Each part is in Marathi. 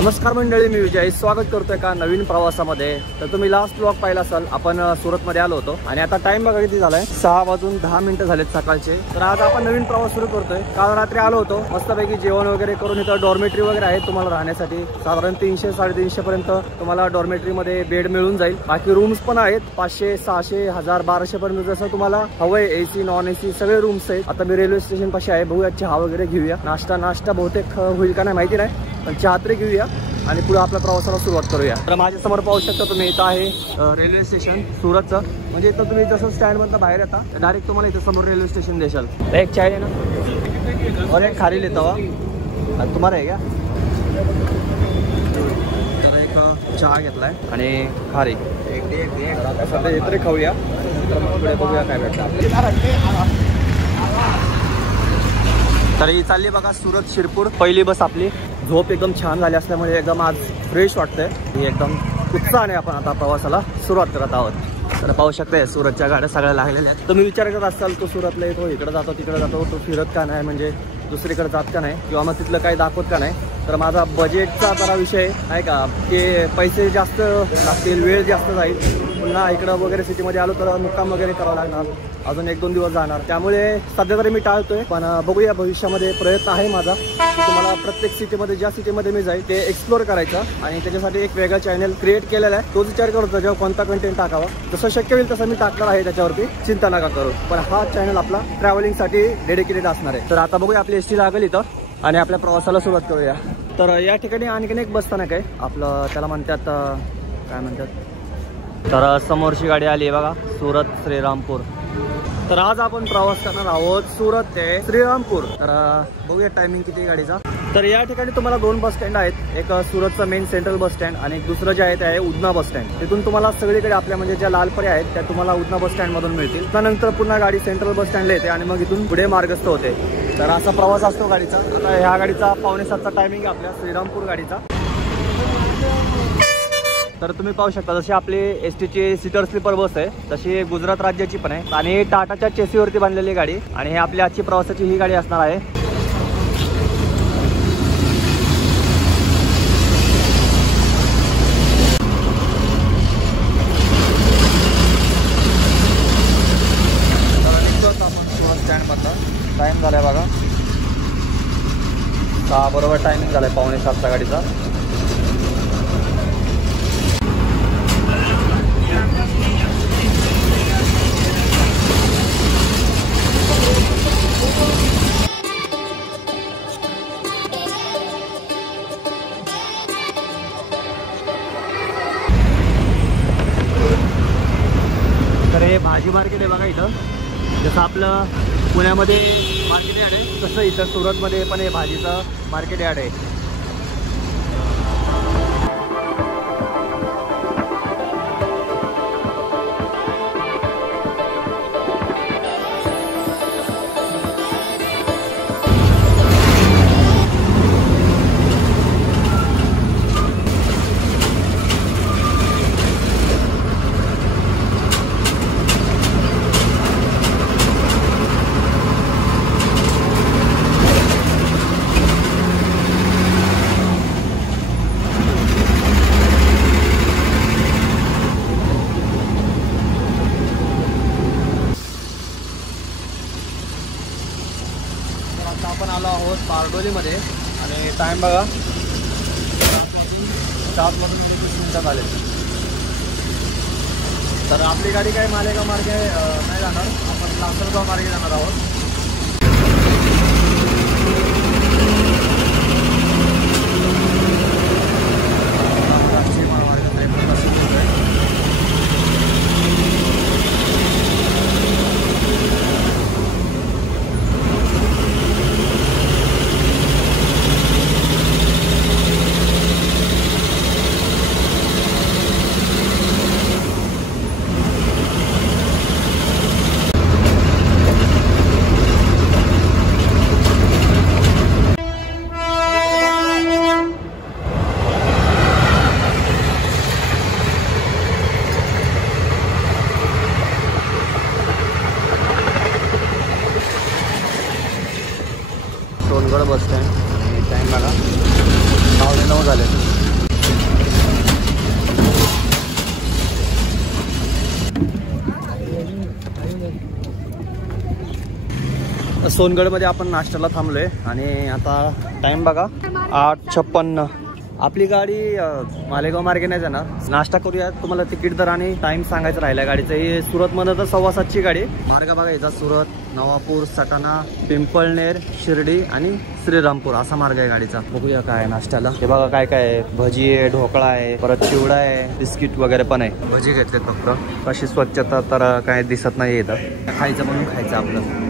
नमस्कार मंडळी, मी विजय स्वागत करतोय का नवीन प्रवासामध्ये। तर तुम्ही लास्ट ब्लॉग पाहिला असाल, आपण सुरत मध्ये आलो होतो आणि आता टाइम बघा किती झालाय, 6:10 झालेत सकाळचे। तर आज आपण नवीन प्रवास सुरू करतोय। काल रात्री आलो होतो, मस्तपैकी जेवण वगैरे करून इथं डॉर्मेटरी वगैरे आहे तुम्हाला राहण्यासाठी। साधारण 300-350 पर्यंत तुम्हाला डॉर्मेटरी मध्ये बेड मिळून जाईल। बाकी रूम्स पण आहेत 500, 600, 1000, 1200 पर्यंत जसं तुम्हाला हवंय। एसी नॉन एसी सगळे रूम्स आहेत। आता मी रेल्वे स्टेशन पाशी आहे, बघूया चहा वगैरे घेऊया। नाश्ता बहुतेक होईल का नाही माहिती नाही, पण चहा तरी घेऊया आणि पुढे आपल्या प्रवासाला सुरुवात करूया। तर माझ्या समोर पाहू शकता तुम्ही, इथं आहे रेल्वे स्टेशन सुरतचं। म्हणजे इथं तुम्ही जसं स्टँड मधनं बाहेर येता डायरेक्ट तुम्हाला इथं समोर रेल्वे स्टेशन देशाल। एक चाय आहे ना और एक खारी लेता हुआ तुम्हाला आहे क्या? तर एक चहा घेतलाय आणि खारी सध्या तरी खाऊया, तर मग पुढे बघूया काय भेटतं। तर ही चालली बघा सुरत शिरपूर पहिली बस आपली। झोप एकदम छान झाली असल्यामुळे एकदम आज फ्रेश वाटतंय। ही एकदम उत्साहाने आपण आता प्रवासाला सुरुवात करत आहोत। तर पाहू शकताय सुरतच्या गाड्या सगळ्या लागलेल्या आहेत। तुम्ही विचार करत असाल तो सुरतला येतो, इकडे जातो तिकडे जातो, तो फिरत का नाही, म्हणजे दुसरीकडे जात का नाही, किंवा मग तिथलं काही दाखवत का नाही। तर माझा बजेटचा जरा विषय आहे का, की पैसे जास्त लागतील, वेळ जास्त जाईल, पुन्हा इकडं वगैरे सिटीमध्ये आलो तर मुक्काम वगैरे करावं लागणार, अजून 1-2 दिवस जाणार। त्यामुळे सध्या तरी मी टाळतोय, पण बघूया भविष्यामध्ये प्रयत्न आहे माझा की तुम्हाला प्रत्येक सिटीमध्ये ज्या सिटीमध्ये मी जाईल ते एक्सप्लोर करायचं आणि त्याच्यासाठी एक वेगळा चॅनल क्रिएट केलेला आहे। तोच विचार करतो जेव्हा कोणता कंटेंट टाकावा, जसं शक्य होईल तसं मी टाकणार आहे त्याच्यावरती, चिंता नका करू। पण हा चॅनल आपला ट्रॅव्हलिंगसाठी डेडिकेटेड असणार आहे। तर आता बघूया आपली एसटी लागेल इथं आणि आपल्या प्रवासाला सुरुवात करूया। तर या ठिकाणी आणखीन एक बसस्थानक आहे आपलं, त्याला म्हणतात काय म्हणतात, तर समोरची गाडी आली आहे बघा, सुरत श्रीरामपूर। तर आज आपण प्रवास करणार आहोत सुरत ते श्रीरामपूर। तर बघूया टायमिंग किती गाडीचा। तर या ठिकाणी तुम्हाला 2 बस स्टँड आहेत, एक सुरतचं मेन सेंट्रल बस स्टँड आणि एक दुसरं जे आहे ते आहे उधना बस स्टँड। तिथून तुम्हाला सगळीकडे आपल्या म्हणजे ज्या लालपऱ्या आहेत त्या तुम्हाला उधना बस स्टँड मधून मिळतील। त्यानंतर पुन्हा गाडी सेंट्रल बस स्टँडला येते आणि मग इथून पुढे मार्गस्थ होते। तर असा प्रवास असतो गाडीचा। आता ह्या गाडीचा 6:45चा टायमिंग आहे आपल्या श्रीरामपूर गाडीचा। तर तुम्ही पाहू शकता जशी आपली एसटीची सीटर स्लीपर बस आहे तशी गुजरात राज्याची पण आहे आणि टाटाच्या चेसीवरती बांधलेली गाडी, आणि हे आपली आजची प्रवासाची ही गाडी असणार आहे। तर निघतोच आपण सुरत स्टँड मधनं। टाइम झालाय बघा 6 बरोबर टायमिंग झालाय 6:45चा गाडीचा। तर हे भाजी मार्केट आहे बघा इथं, जसं आपलं पुण्यामध्ये मार्केट यार्ड आहे तसं इथं सुरतमध्ये पण हे भाजीचं मार्केट यार्ड आहे। आपण आलो आहोत बारडोलीमध्ये आणि टाइम बघा 7:20 मिनिटात आले। तर आपली गाडी काय मालेगाव मार्गे नाही जाणार, आपण लासलगाव मार्गे जाणार आहोत। सोनगड बस स्टँड आणि टाईम बघा 9:09 झाले. सोनगडमध्ये आपण नाश्त्याला थांबलोय आणि आता टाइम बघा 8:56. आपली गाडी मालेगाव मार्गे नाही जाणार. नाश्ता करूया. तुम्हाला तिकीट दर आणि टाइम सांगायचं राहिला गाडीचं. ही सुरतमध्ये तर 7:15ची गाडी. मार्ग बघा याचा सुरत, नवापूर, सटाणा, पिंपळनेर, शिर्डी आणि श्रीरामपूर असा मार्ग आहे गाडीचा. बघूया काय नाश्त्याला. हे बघा काय काय आहे. भजी आहे, ढोकळा आहे, परत चिवडा आहे, बिस्किट वगैरे पण आहे. भजी घेतलेत फक्त. कशी स्वच्छता तर काय दिसत नाही इथं. खायचं म्हणून खायचं आपलं.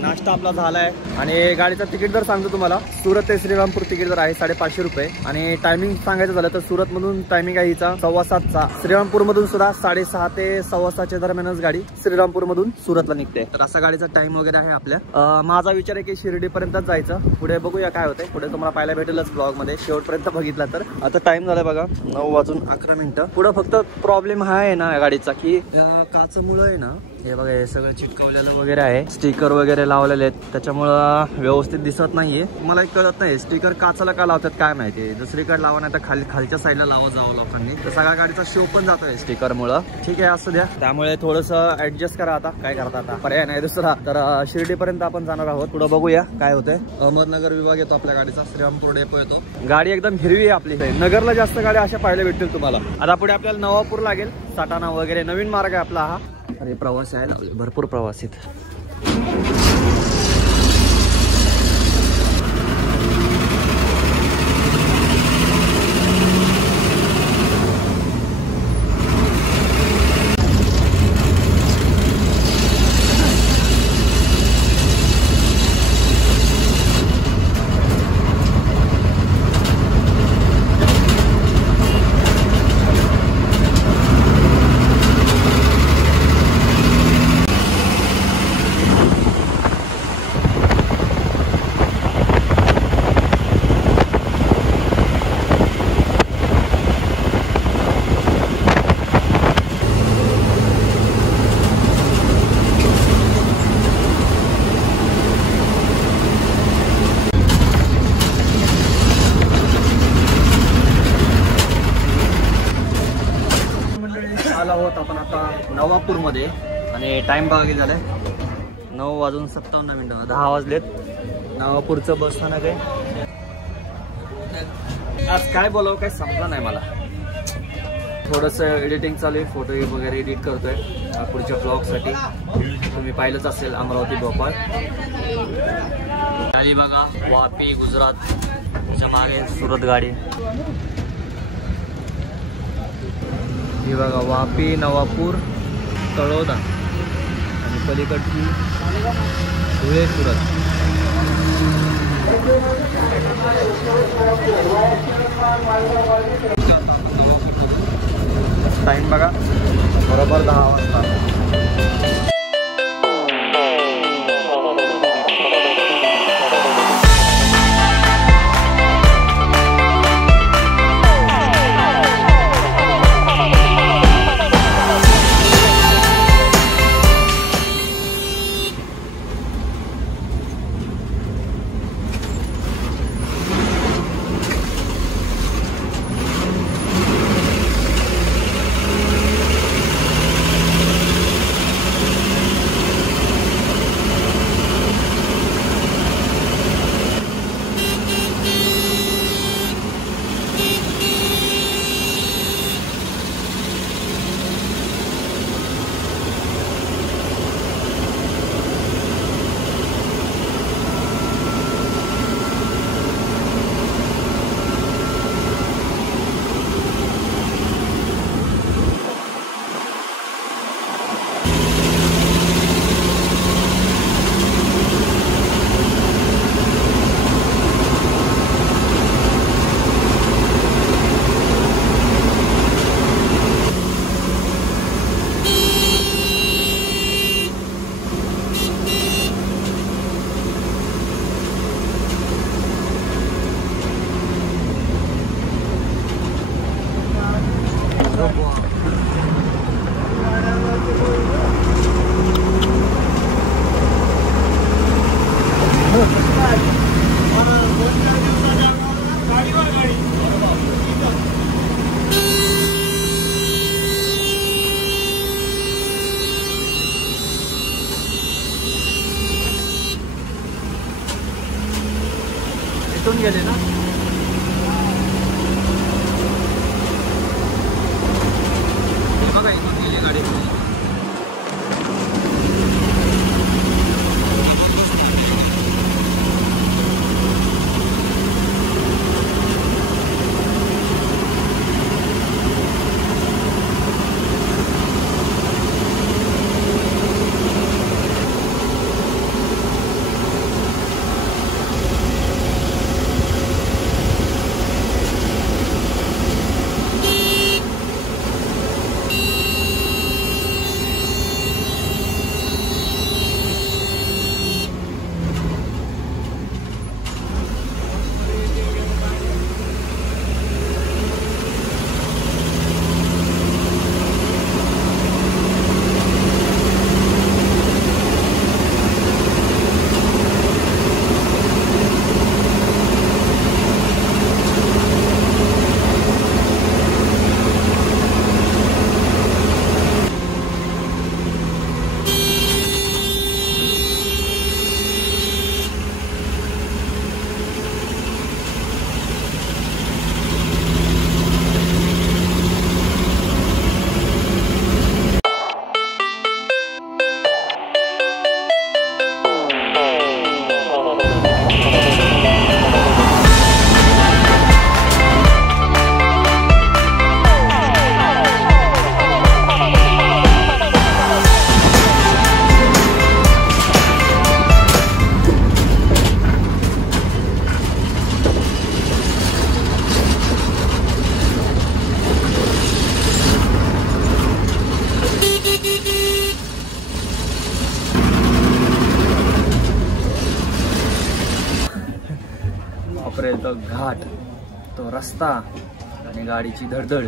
नाश्ता आपला झालाय आणि गाडीचा तिकीट दर सांगतो तुम्हाला. सुरत ते श्रीरामपूर तिकीट दर आहे 550 रुपये आणि टायमिंग सांगायचं झालं तर सुरत मधून टायमिंग आहे हिचा 7:15चा. श्रीरामपूर मधून सुद्धा 6:30 ते 7:15च्या दरम्यानच गाडी श्रीरामपूर मधून सुरतला निघते. तर असा गाडीचा टाइम वगैरे आहे आपल्या. माझा विचार आहे की शिर्डी पर्यंतच जायचं. पुढे बघूया काय होतंय. पुढे तुम्हाला पाहायला भेटेलच ब्लॉग मध्ये शेवटपर्यंत बघितला तर. आता टाइम झालाय बघा 9:11. पुढे फक्त प्रॉब्लेम हा आहे ना गाडीचा की काचमुळं आहे ना हे बघा हे सगळं चिटकवलेलं वगैरे आहे. स्टिकर वगैरे लावलेले आहेत त्याच्यामुळं व्यवस्थित दिसत नाहीये. मला कळत नाही स्टिकर काचाला का लावतात काय माहिती. दुसरीकडे लावा नाही तर खालच्या साईडला लावा जावं लोकांनी. तर सगळ्या गाडीचा शो पण जातोय स्टिकर मुळे. ठीक आहे असू द्या. त्यामुळे थोडस ऍडजस्ट करा. आता काय करता आता पर्याय नाही दुसरा. तर शिर्डी पर्यंत आपण जाणार आहोत. पुढे बघूया काय होतंय. अहमदनगर विभाग येतो आपल्या गाडीचा. श्रीरामपूर डेपो येतो. गाडी एकदम हिरवी आहे आपली. नगरला जास्त गाड्या अशा पाहायला भेटतील तुम्हाला. आता पुढे आपल्याला नवापूर लागेल. सटाणा वगैरे नवीन मार्ग आहे आपला हा. अरे प्रवास आहे भरपूर प्रवास आहेत. आपण आता नवापूर मध्ये आणि टाइम बघा झालाय 9:57. 10 वाजलेत. नवापूरचं बस स्थानक आहे. आज काय बोलावं काय समजा नाही मला. थोडंसं एडिटिंग चालू आहे. फोटो वगैरे एडिट करतोय पुढच्या ब्लॉग साठी. तुम्ही पाहिलंच असेल अमरावती भोपाळ. गाडी बघा वापी गुजरात. त्याच्या मागे सुरत गाडी. ही बघा वापी, नवापूर, तळोदा आणि पलीकडची धुळे, सुरत. टाइम बघा बरोबर 10 वाजता. इथून गेले ना. बघा इथून गेली गाडी. तो घाट, तो रस्ता आणि गाडीची धडधड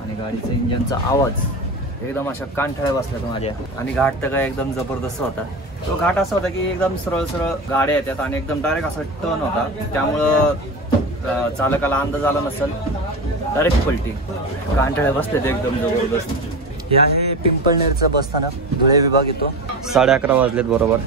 आणि गाडीचा इंजनचा आवाज एकदम अशा कानठळ्या बसल्यात माझ्या. आणि घाट तर काय एकदम जबरदस्त होता. तो घाट असा होता की एकदम सरळ सरळ गाड्या येतात आणि एकदम डायरेक्ट असा टर्न होता, त्यामुळं चालकाला अंदाज आला नसेल, डायरेक्ट पलटी. कानठळ्या बसल्यात एकदम जबरदस्त. हे आहे पिंपळनेरचं बसस्थानक, धुळे विभाग येतो. 11:30 वाजलेत बरोबर.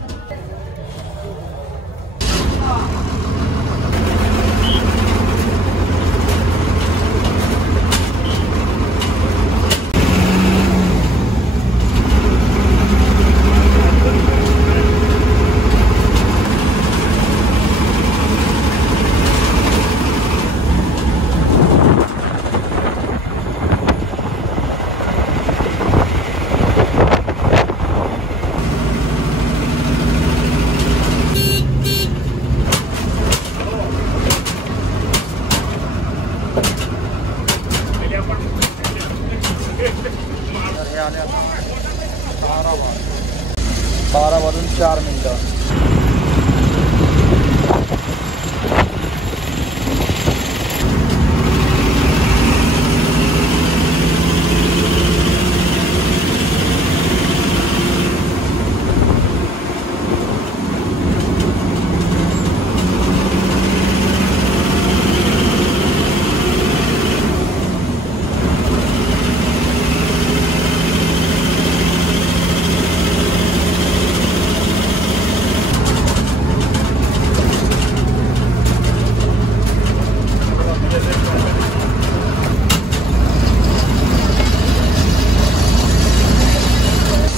बारा वाजून 4 मिनिटं.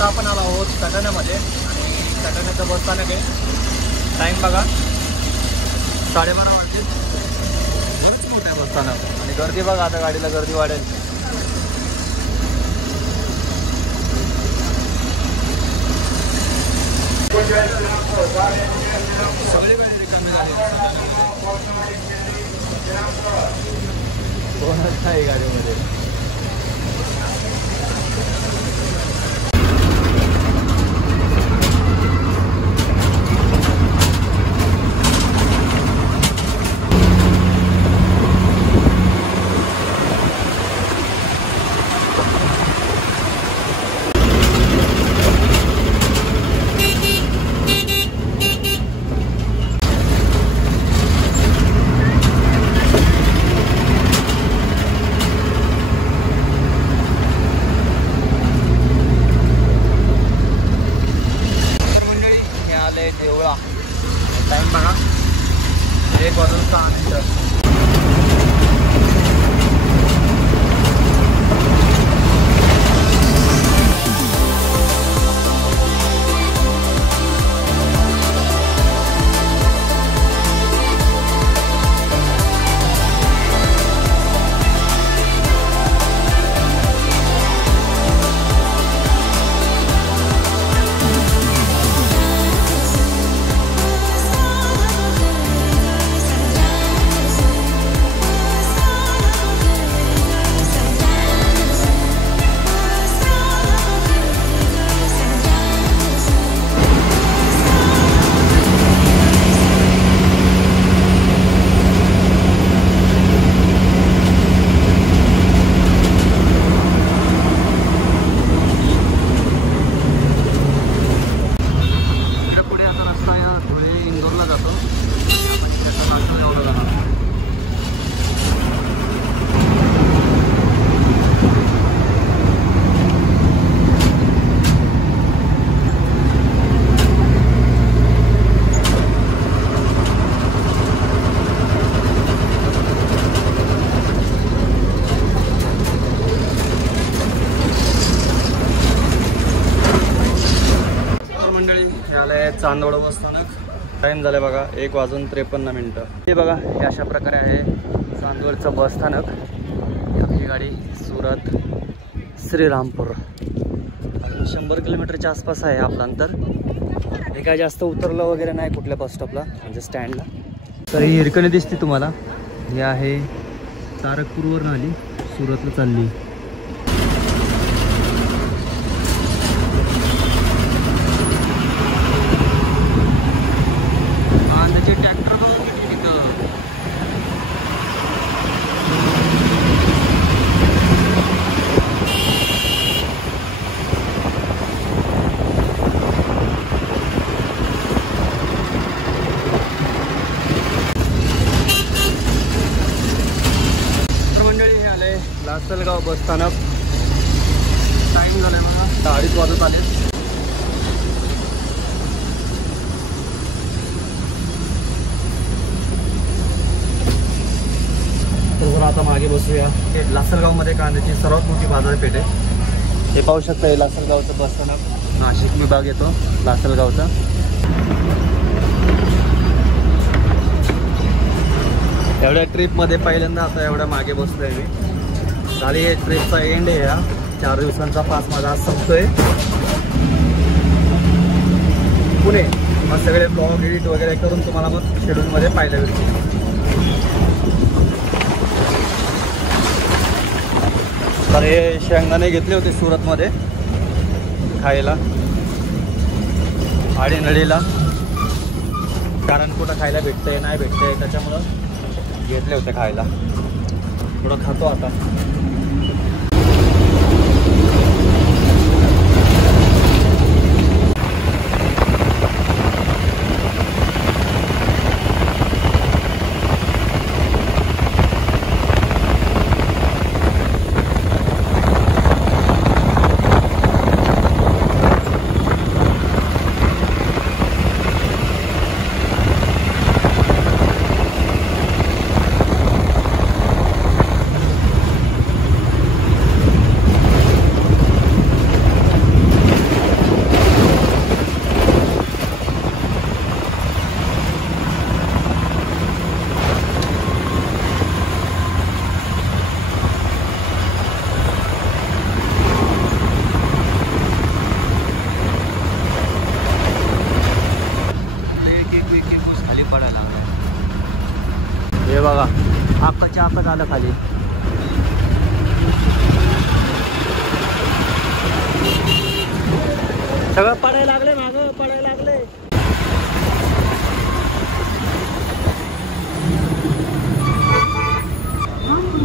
आपण आलो आहोत सटाण्यामध्ये आणि सटाण्याचं बसस्थानक आहे. टाईम बघा 12:30 वाजले. बरंच मोठं आहे बसस्थानक आणि गर्दी बघा, आता गाडीला गर्दी वाढेल. सगळी गाडी रिकामी झाली. कोणच नाही गाडीमध्ये. टाइम बघा 1:06 चांदवड बस स्थानक. टाइम झालं बघा 1:53. हे बघा हे अशा प्रकारे आहे चांदवडचं बस स्थानक. आपली गाडी सुरत श्रीरामपूर 100 किलोमीटरच्या आसपास आहे आपलं अंतर. हे काय जास्त उतरलं वगैरे नाही कुठल्या बस स्टॉपला म्हणजे स्टँडला. तर ही हिरकणी दिसते तुम्हाला. ही आहे तारकपूरवरून आली सुरतला चालली. ट्रॅक्टर बघून किती तिथं. मंडळी हे आले लासलगाव बस स्थानक. टाइम झालाय मला 2:30 वाजत आले. आता मागे बसूया. लासलगाव मध्ये कांद्याची सर्वात मोठी बाजारपेठ आहे. हे पाहू शकता हे लासलगावचं बस स्थानक. नाशिक विभाग येतो लासलगावचा. एवढ्या ट्रिप मध्ये पहिल्यांदा आता एवढ्या मागे बसलोय मी. झाली हे ट्रिपचा एंड आहे. या 4 दिवसांचा पास माझा आज संपतोय. पुणे मग सगळे ब्लॉग एडिट वगैरे करून तुम्हाला मग शेड्यूल मध्ये पाहायला भेटतील. तर हे शेंगदाणे घेतले होते सुरतमध्ये खायला आडी नळीला. कारण कुठं खायला भेटतंय नाही भेटतंय त्याच्यामुळं घेतले होते खायला. थोडं खातो आता. हे बघा आकाच्या आकाच आलं खाली. सगळं पडायला लागले मागं पडायला लागले.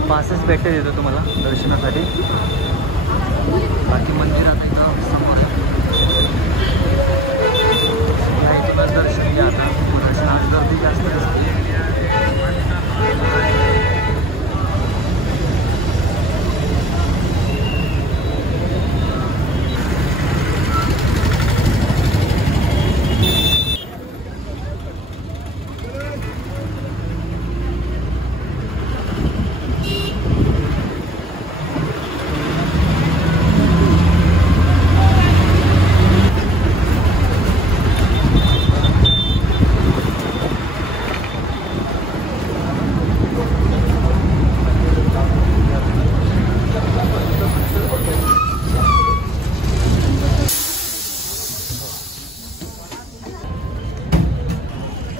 पासेस भेटते देतो तुम्हाला दर्शनासाठी. बाकी मंदिरात समोर दर्शन घ्या. आता दर्शनात गर्दी जास्त असते.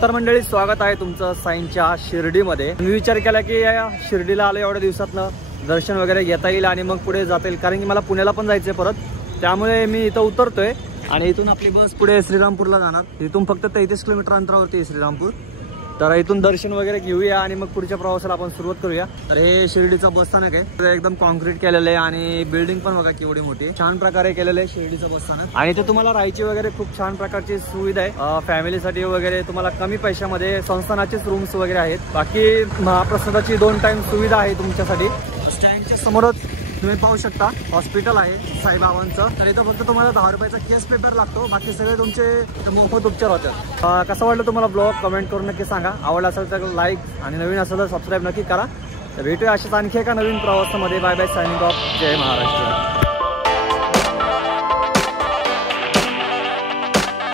तर मंडळी स्वागत आहे तुमचं साईंच्या शिर्डीमध्ये. मी विचार केला की या शिर्डीला आलो एवढ्या दिवसातनं दर्शन वगैरे घेता येईल आणि मग पुढे जाता येईल, कारण की मला पुण्याला पण जायचंय परत. त्यामुळे मी इथं उतरतोय आणि इथून आपली बस पुढे श्रीरामपूरला जाणार. इथून फक्त 33 किलोमीटर अंतरावरती आहे श्रीरामपूर. तर इथून दर्शन वगैरे घेऊया आणि मग पुढच्या प्रवासाला आपण सुरुवात करूया. तर हे शिर्डीचं बसस्थानक आहे, एकदम कॉन्क्रीट केलेलं आहे आणि बिल्डिंग पण बघा केवढी मोठी, छान प्रकारे केलेलं आहे शिर्डीचं बसस्थानक. आणि इथे तुम्हाला राहायची वगैरे खूप छान प्रकारची सुविधा आहे. फॅमिलीसाठी वगैरे तुम्हाला कमी पैशामध्ये संस्थानाचेच रूम्स वगैरे आहेत. बाकी महाप्रसादाची 2 टाइम सुविधा आहे तुमच्यासाठी. स्टँडच्या समोरच तुम्ही पाहू शकता हॉस्पिटल आहे साईबाबांचं. तर इथं फक्त तुम्हाला 10 रुपयाचा केस पेपर लागतो, बाकी सगळे तुमचे मोफत उपचार होतात. कसं वाटलं तुम्हाला ब्लॉग कमेंट करून नक्की सांगा. आवडला असेल तर लाईक आणि नवीन असेल तर सबस्क्राईब नक्की करा. तर भेटूया अशाच आणखी एका नवीन प्रवासामध्ये. Bye bye, signing off. जय महाराष्ट्र.